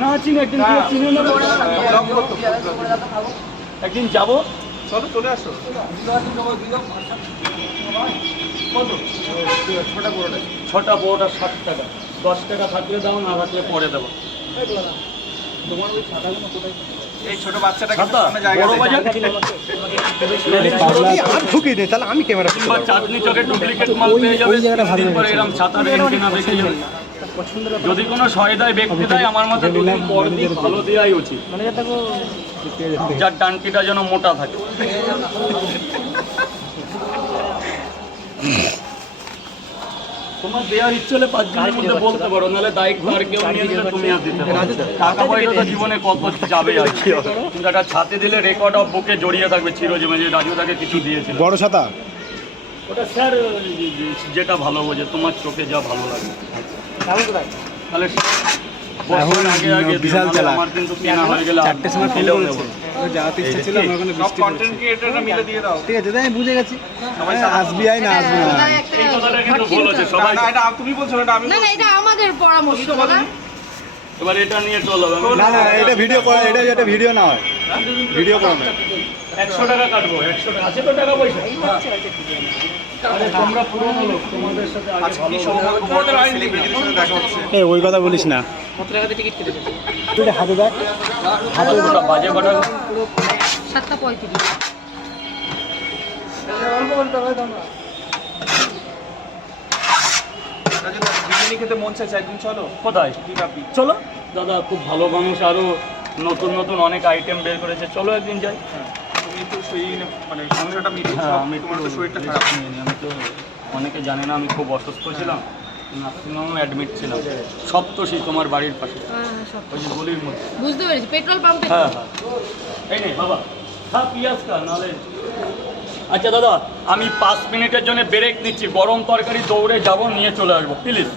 না চিনি একদিন চিনে নেব একদিন যাব চলো চলে আসো ছটা বড়টা ষাট টাকা দশ টাকা থাকলে দাও না থাকলে পরে দেবো ছাতা আমি ক্যামেরা চাঁদনি চকের ডুপ্লিকেট মাল পেয়ে যাবে এরকম ছাতার এন্টিনা বেঁকে যাবে যদি কোনো সহায়তায় ব্যক্তি দেয় আমার মতে দুদিন পর দিন ভালো দেওয়াই উচিত। যার ডানকিটা যেন মোটা থাকে। তোমার দেওয়ার ইচ্ছে হলে পাঁচ দিনের মধ্যে বলতে পারো নাহলে দায়িত্ব আর কেউ নিয়ে নিলে তুমি আর দিতে পারো। টাকা পয়সা তো জীবনে কত যাবে আর কি। কিন্তু একটা ছাতে দিলে রেকর্ড অফ বুকে জড়িয়ে থাকবে চিরজীবনে যে রাজু তাকে কিছু দিয়েছিল। বড় ছাতা? ওটা স্যার যেটা ভালো বোঝে তোমার চোখে যা ভালো লাগে। তাহলে বিশাল হয়ে চারটে সময় যাওয়াতে ইচ্ছা ছিল আমার ওখানে ঠিক আছে তাই বুঝে গেছি। হ্যাঁ, আসবি আয় না আসবি না। এই কথাটা কিন্তু ভুল হচ্ছে সবাই। না এটা তুমি বলছো এটা আমি না না এটা আমাদের পরামর্শ না। এবার এটা নিয়ে চলো না না এটা ভিডিও করা এটা এটা ভিডিও না হয়। ভিডিও করা না একশো টাকা কাটবো একশো টাকা। আছে তো টাকা পয়সা? তোমরা পুরোনো লোক তোমাদের সাথে আগে হাতে দেখ। বাজে কটা সাতটা পঁয়ত্রিশ। বিরিয়ানি খেতে মন চাইছে একদিন চলো। কোথায়? চলো। দাদা খুব ভালো মানুষ আরও নতুন নতুন অনেক আইটেম বের করেছে। চলো একদিন যাই। সেই মানে সমস্যাটা হ্যাঁ আমি তোমার তো শরীরটা খারাপ। আমি তো অনেকে জানে না আমি খুব অসুস্থ ছিলাম নার্সিংহোমে অ্যাডমিট ছিলাম। সপ্তশী তোমার বাড়ির পাশে। হ্যাঁ, ওই যে গলির মধ্যে। বুঝতে পেরেছি পেট্রোল পাম্পে হ্যাঁ হ্যাঁ। এই নে বাবা হ্যাঁ পিঁয়াজ খা নাহলে আচ্ছা দাদা আমি পাঁচ মিনিটের জন্য ব্রেক নিচ্ছি গরম তরকারি দৌড়ে যাব নিয়ে চলে আসব প্লিজ